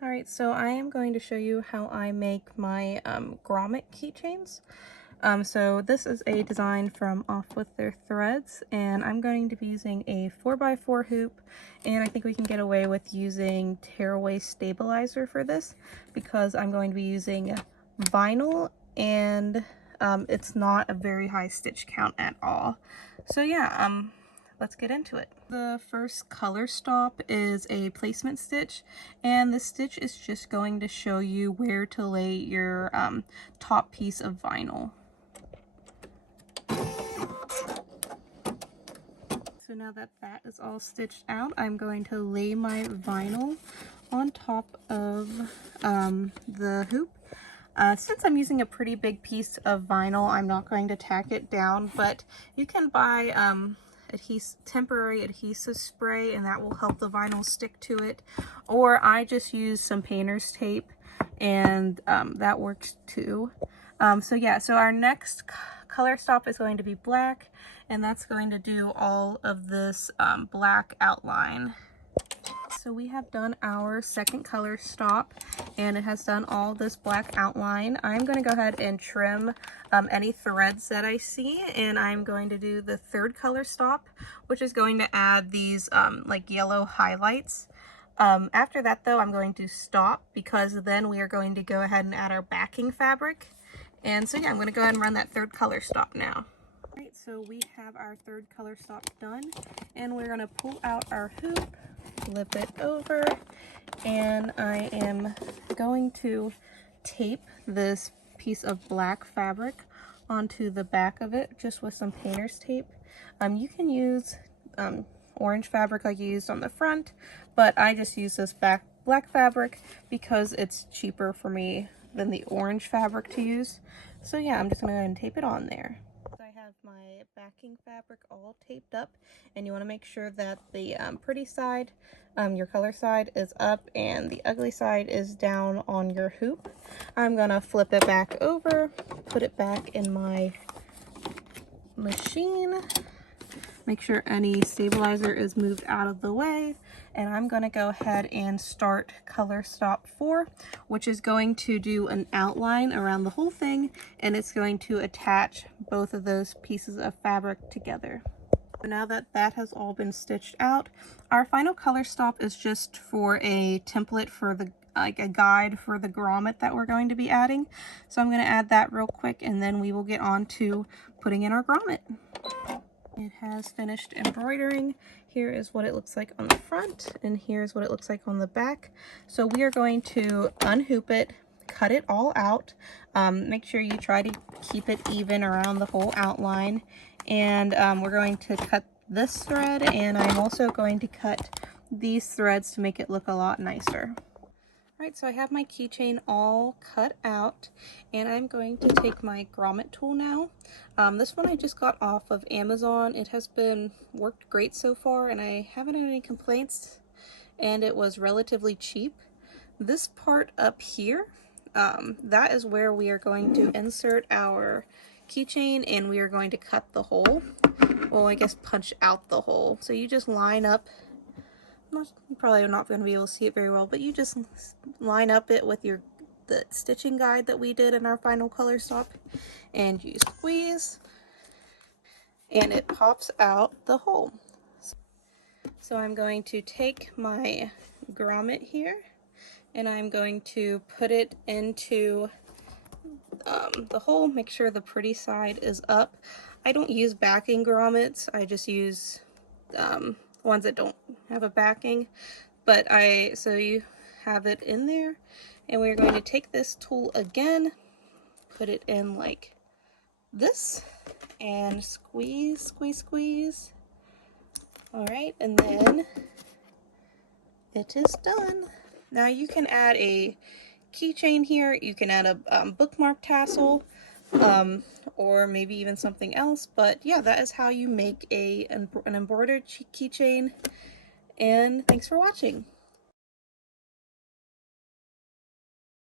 Alright, so I am going to show you how I make my grommet keychains. So this is a design from Off With Their Threads, and I'm going to be using a 4x4 hoop, and I think we can get away with using tearaway stabilizer for this because I'm going to be using vinyl, and it's not a very high stitch count at all. So yeah, let's get into it. The first color stop is a placement stitch, and the stitch is just going to show you where to lay your top piece of vinyl. So now that that is all stitched out, I'm going to lay my vinyl on top of the hoop. Since I'm using a pretty big piece of vinyl, I'm not going to tack it down, but you can buy temporary adhesive spray, and that will help the vinyl stick to it. Or I just use some painter's tape, and that works too. So yeah, so our next color stop is going to be black, and that's going to do all of this black outline. So we have done our second color stop, and it has done all this black outline. I'm going to go ahead and trim any threads that I see, and I'm going to do the third color stop, which is going to add these like yellow highlights. After that though, I'm going to stop because then we are going to go ahead and add our backing fabric. And so yeah, I'm going to go ahead and run that third color stop now. Alright, so we have our third color stop done, and we're going to pull out our hoop, flip it over, and I am going to tape this piece of black fabric onto the back of it just with some painter's tape. You can use orange fabric like you used on the front, but I just use this black fabric because it's cheaper for me than the orange fabric to use. So yeah, I'm just going to go ahead and tape it on there. I have my backing fabric all taped up, and you want to make sure that the pretty side, your color side, is up and the ugly side is down on your hoop. I'm gonna flip it back over, put it back in my machine, make sure any stabilizer is moved out of the way, and I'm going to go ahead and start color stop 4, which is going to do an outline around the whole thing, and it's going to attach both of those pieces of fabric together. So now that that has all been stitched out, our final color stop is just for a template for the like a guide for the grommet that we're going to be adding. So I'm going to add that real quick, and then we will get on to putting in our grommet. It has finished embroidering. Here is what it looks like on the front, and here's what it looks like on the back. So we are going to unhoop it, cut it all out. Make sure you try to keep it even around the whole outline. And we're going to cut this thread, and I'm also going to cut these threads to make it look a lot nicer. Alright, so I have my keychain all cut out, and I'm going to take my grommet tool now. This one I just got off of Amazon. It has been worked great so far, and I haven't had any complaints, and it was relatively cheap. This part up here, that is where we are going to insert our keychain, and we are going to cut the hole. Well, I guess punch out the hole. So you just line up. You're probably not going to be able to see it very well, but you just line up it with the stitching guide that we did in our final color stop, and you squeeze, and it pops out the hole. So I'm going to take my grommet here, and I'm going to put it into the hole. Make sure the pretty side is up. I don't use backing grommets. I just use ones that don't have a backing, but so you have it in there, and we're going to take this tool again, put it in like this, and squeeze, squeeze, squeeze. All right, and then it is done. Now you can add a keychain here, you can add a bookmark tassel, or maybe even something else, but yeah, that is how you make an embroidered keychain. And thanks for watching.